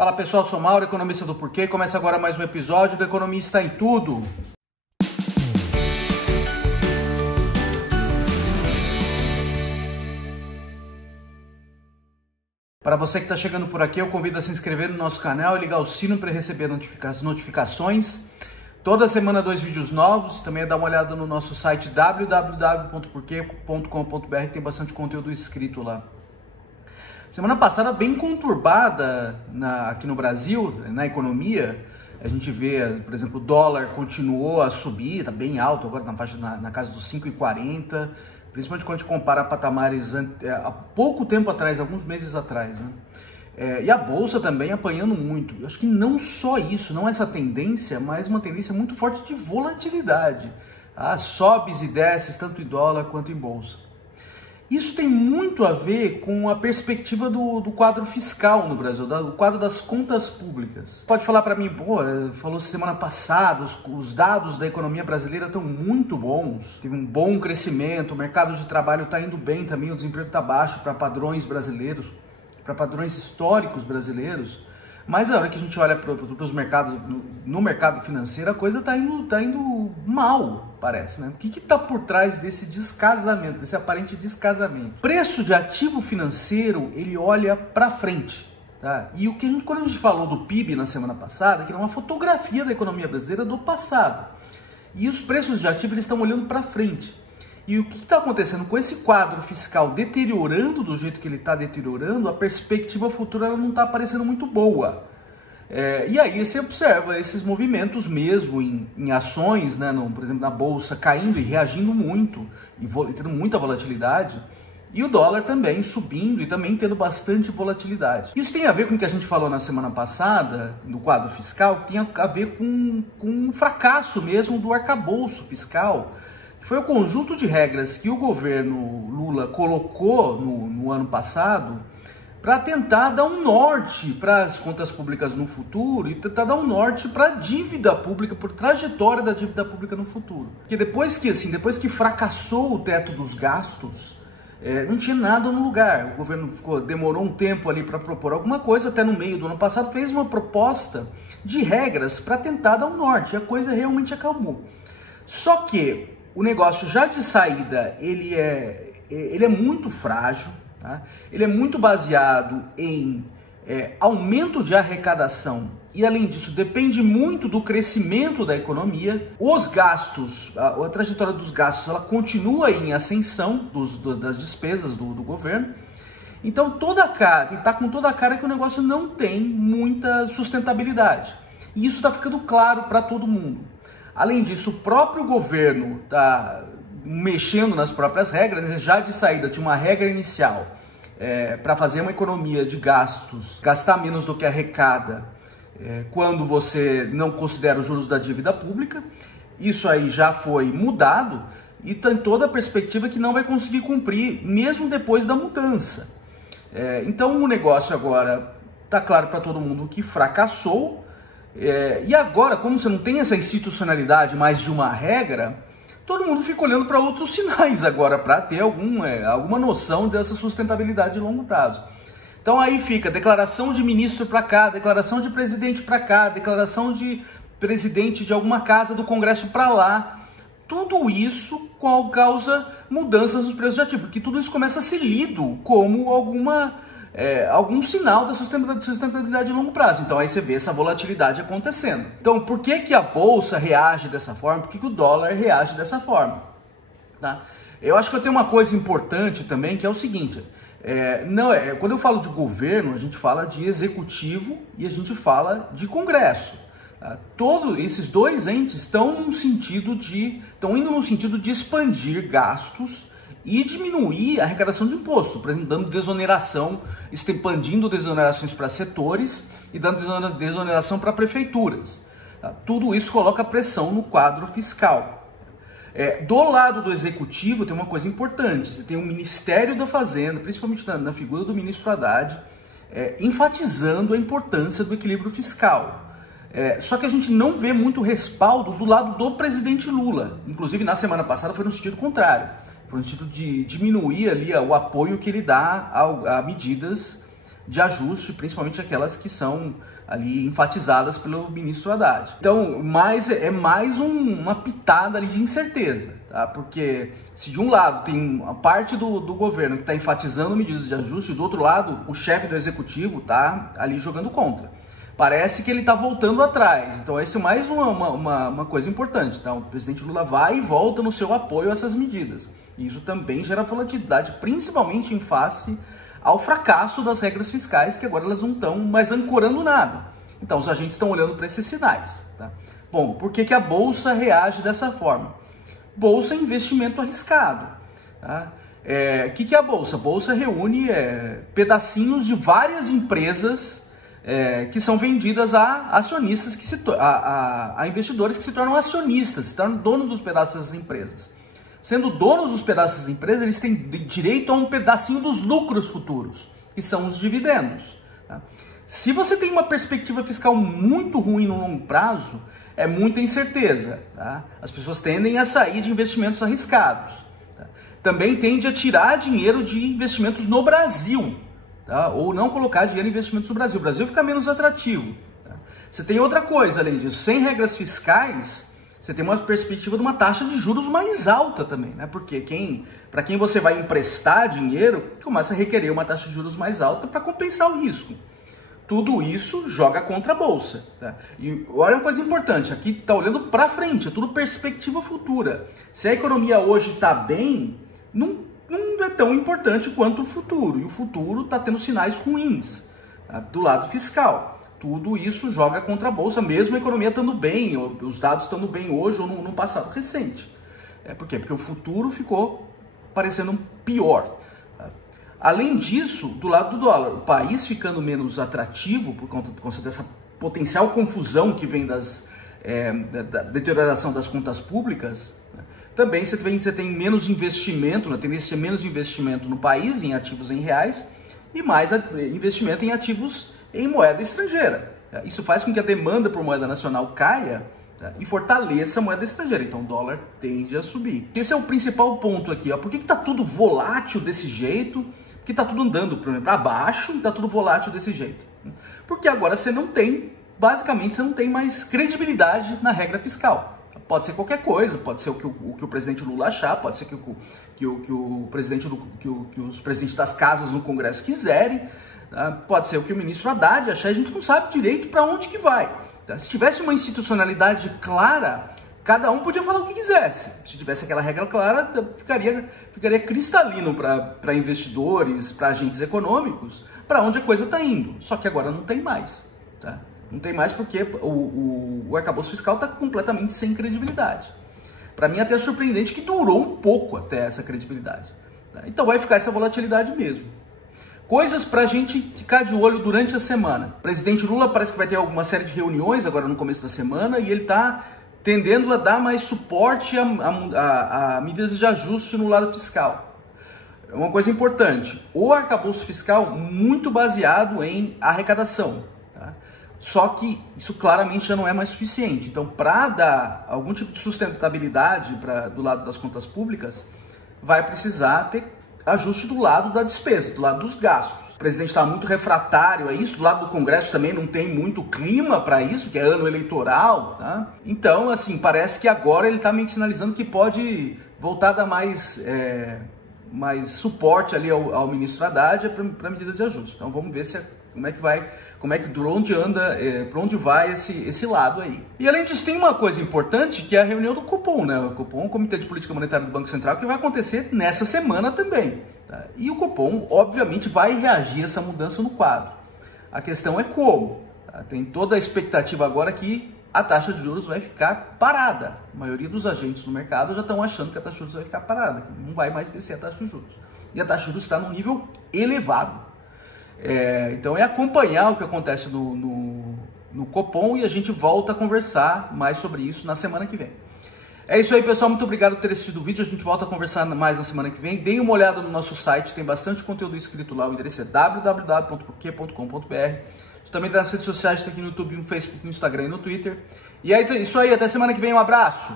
Fala pessoal, sou Mauro, economista do Porquê. Começa agora mais um episódio do Economista em Tudo. Para você que está chegando por aqui, eu convido a se inscrever no nosso canal e ligar o sino para receber as notificações. Toda semana 2 vídeos novos. Também dá uma olhada no nosso site www.porque.com.br, tem bastante conteúdo escrito lá. Semana passada bem conturbada aqui no Brasil, na economia. A gente vê, por exemplo, o dólar continuou a subir, está bem alto agora, na casa dos 5,40, principalmente quando a gente compara patamares há pouco tempo atrás, alguns meses atrás, né? E a Bolsa também apanhando muito. Eu acho que não só isso, não essa tendência, mas uma tendência muito forte de volatilidade. Sobes e desces, tanto em dólar quanto em Bolsa. Isso tem muito a ver com a perspectiva do quadro fiscal no Brasil, do quadro das contas públicas. Pode falar para mim, falou semana passada, os dados da economia brasileira estão muito bons, teve um bom crescimento, o mercado de trabalho está indo bem também, o desemprego está baixo para padrões brasileiros, para padrões históricos brasileiros. Mas a hora que a gente olha para os mercados, no mercado financeiro, a coisa está indo mal, parece, né? O que está por trás desse descasamento, desse aparente descasamento? O preço de ativo financeiro, ele olha para frente, tá? E quando a gente falou do PIB na semana passada, que era uma fotografia da economia brasileira do passado. E os preços de ativo, eles estão olhando para frente. E o que está acontecendo com esse quadro fiscal deteriorando do jeito que ele está deteriorando, a perspectiva futura ela não está parecendo muito boa. E aí você observa esses movimentos mesmo em ações, né, por exemplo, na Bolsa caindo e reagindo muito, e tendo muita volatilidade, e o dólar também subindo e também tendo bastante volatilidade. Isso tem a ver com o que a gente falou na semana passada, no quadro fiscal, tem a ver com um fracasso mesmo do arcabouço fiscal. Foi o conjunto de regras que o governo Lula colocou no ano passado para tentar dar um norte para as contas públicas no futuro e tentar dar um norte para a dívida pública, por trajetória da dívida pública no futuro. Porque depois que fracassou o teto dos gastos, não tinha nada no lugar. O governo demorou um tempo ali para propor alguma coisa, até no meio do ano passado fez uma proposta de regras para tentar dar um norte, e a coisa realmente acalmou. Só que o negócio já de saída, ele é muito frágil, tá? Ele é muito baseado em aumento de arrecadação e, além disso, depende muito do crescimento da economia. Os gastos, a trajetória dos gastos, ela continua em ascensão das despesas do governo. Então, está com toda a cara que o negócio não tem muita sustentabilidade. E isso está ficando claro para todo mundo. Além disso, o próprio governo está mexendo nas próprias regras, né? Já de saída tinha uma regra inicial para fazer uma economia de gastos, gastar menos do que arrecada quando você não considera os juros da dívida pública. Isso aí já foi mudado e tem toda a perspectiva que não vai conseguir cumprir, mesmo depois da mudança. Então o negócio agora está claro para todo mundo que fracassou. E agora, como você não tem essa institucionalidade mais de uma regra, todo mundo fica olhando para outros sinais agora para ter alguma noção dessa sustentabilidade de longo prazo. Então aí fica declaração de ministro para cá, declaração de presidente para cá, declaração de presidente de alguma casa do Congresso para lá. Tudo isso causa mudanças nos preços de ativo, porque tudo isso começa a ser lido como algum sinal da sustentabilidade de longo prazo. Então aí você vê essa volatilidade acontecendo. Então por que a Bolsa reage dessa forma? Por que o dólar reage dessa forma? Tá? Eu acho que eu tenho uma coisa importante também, que é o seguinte, quando eu falo de governo, a gente fala de executivo e a gente fala de Congresso. Todos esses dois entes estão indo no sentido de expandir gastos e diminuir a arrecadação de imposto, por exemplo, dando desoneração, expandindo desonerações para setores e dando desoneração para prefeituras. Tudo isso coloca pressão no quadro fiscal. Do lado do executivo tem uma coisa importante, você tem o Ministério da Fazenda, principalmente na figura do ministro Haddad, enfatizando a importância do equilíbrio fiscal. Só que a gente não vê muito respaldo do lado do presidente Lula, inclusive na semana passada foi no sentido contrário. Foi no sentido de diminuir ali o apoio que ele dá a medidas de ajuste, principalmente aquelas que são ali enfatizadas pelo ministro Haddad. Então, é mais uma pitada ali de incerteza, tá? Porque se de um lado tem a parte do governo que está enfatizando medidas de ajuste, do outro lado o chefe do executivo está ali jogando contra. Parece que ele está voltando atrás. Então, essa é mais uma coisa importante. Então, o presidente Lula vai e volta no seu apoio a essas medidas. E isso também gera volatilidade, principalmente em face ao fracasso das regras fiscais, que agora elas não estão mais ancorando nada. Então, os agentes estão olhando para esses sinais. Tá? Bom, por que a Bolsa reage dessa forma? Bolsa é investimento arriscado. Tá? Que é a Bolsa? A Bolsa reúne pedacinhos de várias empresas que são vendidas a acionistas, a investidores que se tornam acionistas, se tornam donos dos pedaços dessas empresas. Sendo donos dos pedaços das empresas, eles têm direito a um pedacinho dos lucros futuros, que são os dividendos. Tá? Se você tem uma perspectiva fiscal muito ruim no longo prazo, é muita incerteza. Tá? As pessoas tendem a sair de investimentos arriscados. Tá? Também tende a tirar dinheiro de investimentos no Brasil, tá? Ou não colocar dinheiro em investimentos no Brasil. O Brasil fica menos atrativo. Tá? Você tem outra coisa além disso, sem regras fiscais, você tem uma perspectiva de uma taxa de juros mais alta também, né? Porque para quem você vai emprestar dinheiro, começa a requerer uma taxa de juros mais alta para compensar o risco. Tudo isso joga contra a Bolsa. Tá? E olha uma coisa importante, aqui está olhando para frente, é tudo perspectiva futura. Se a economia hoje está bem, não é tão importante quanto o futuro. E o futuro está tendo sinais ruins, tá? Do lado fiscal. Tudo isso joga contra a Bolsa, mesmo a economia estando bem, os dados estando bem hoje ou no passado recente. Por quê? Porque o futuro ficou parecendo pior. Além disso, do lado do dólar, o país ficando menos atrativo por conta dessa potencial confusão que vem da deterioração das contas públicas, também você tem menos investimento, a tendência de menos investimento no país em ativos em reais e mais investimento em ativos em moeda estrangeira. Isso faz com que a demanda por moeda nacional caia, tá? E fortaleça a moeda estrangeira. Então o dólar tende a subir. Esse é o principal ponto aqui. Ó. Por que está tudo volátil desse jeito? Por que está tudo andando para baixo e está tudo volátil desse jeito? Porque agora basicamente você não tem mais credibilidade na regra fiscal. Pode ser qualquer coisa, pode ser o que o presidente Lula achar, pode ser que os presidentes das casas no Congresso quiserem, pode ser o que o ministro Haddad achar, a gente não sabe direito para onde que vai. Tá? Se tivesse uma institucionalidade clara, cada um podia falar o que quisesse. Se tivesse aquela regra clara, ficaria cristalino para investidores, para agentes econômicos, para onde a coisa está indo. Só que agora não tem mais. Tá? Não tem mais porque o arcabouço fiscal está completamente sem credibilidade. Para mim até é surpreendente que durou um pouco até essa credibilidade. Tá? Então vai ficar essa volatilidade mesmo. Coisas para a gente ficar de olho durante a semana. O presidente Lula parece que vai ter alguma série de reuniões agora no começo da semana e ele está tendendo a dar mais suporte a medidas de ajuste no lado fiscal. Uma coisa importante, o arcabouço fiscal muito baseado em arrecadação. Tá? Só que isso claramente já não é mais suficiente. Então, para dar algum tipo de sustentabilidade do lado das contas públicas, vai precisar ter ajuste do lado da despesa, do lado dos gastos. O presidente está muito refratário a isso, do lado do Congresso também não tem muito clima para isso, que é ano eleitoral, tá? Então, assim, parece que agora ele está meio que sinalizando que pode voltar a dar mais suporte ali ao ministro Haddad para medidas de ajuste. Então, vamos ver por onde vai esse lado aí. E além disso, tem uma coisa importante que é a reunião do Copom, né? O Copom, o Comitê de Política Monetária do Banco Central, que vai acontecer nessa semana também. Tá? E o Copom, obviamente, vai reagir a essa mudança no quadro. A questão é como. Tá? Tem toda a expectativa agora que a taxa de juros vai ficar parada. A maioria dos agentes do mercado já estão achando que a taxa de juros vai ficar parada, que não vai mais descer a taxa de juros. E a taxa de juros está num nível elevado. Então é acompanhar o que acontece no Copom e a gente volta a conversar mais sobre isso na semana que vem. É isso aí, pessoal, muito obrigado por ter assistido o vídeo, a gente volta a conversar mais na semana que vem. Deem uma olhada no nosso site, tem bastante conteúdo escrito lá, o endereço é www.porquê.com.br. Também está nas redes sociais, tem aqui no YouTube, no Facebook, no Instagram e no Twitter. E é isso aí, até semana que vem, um abraço!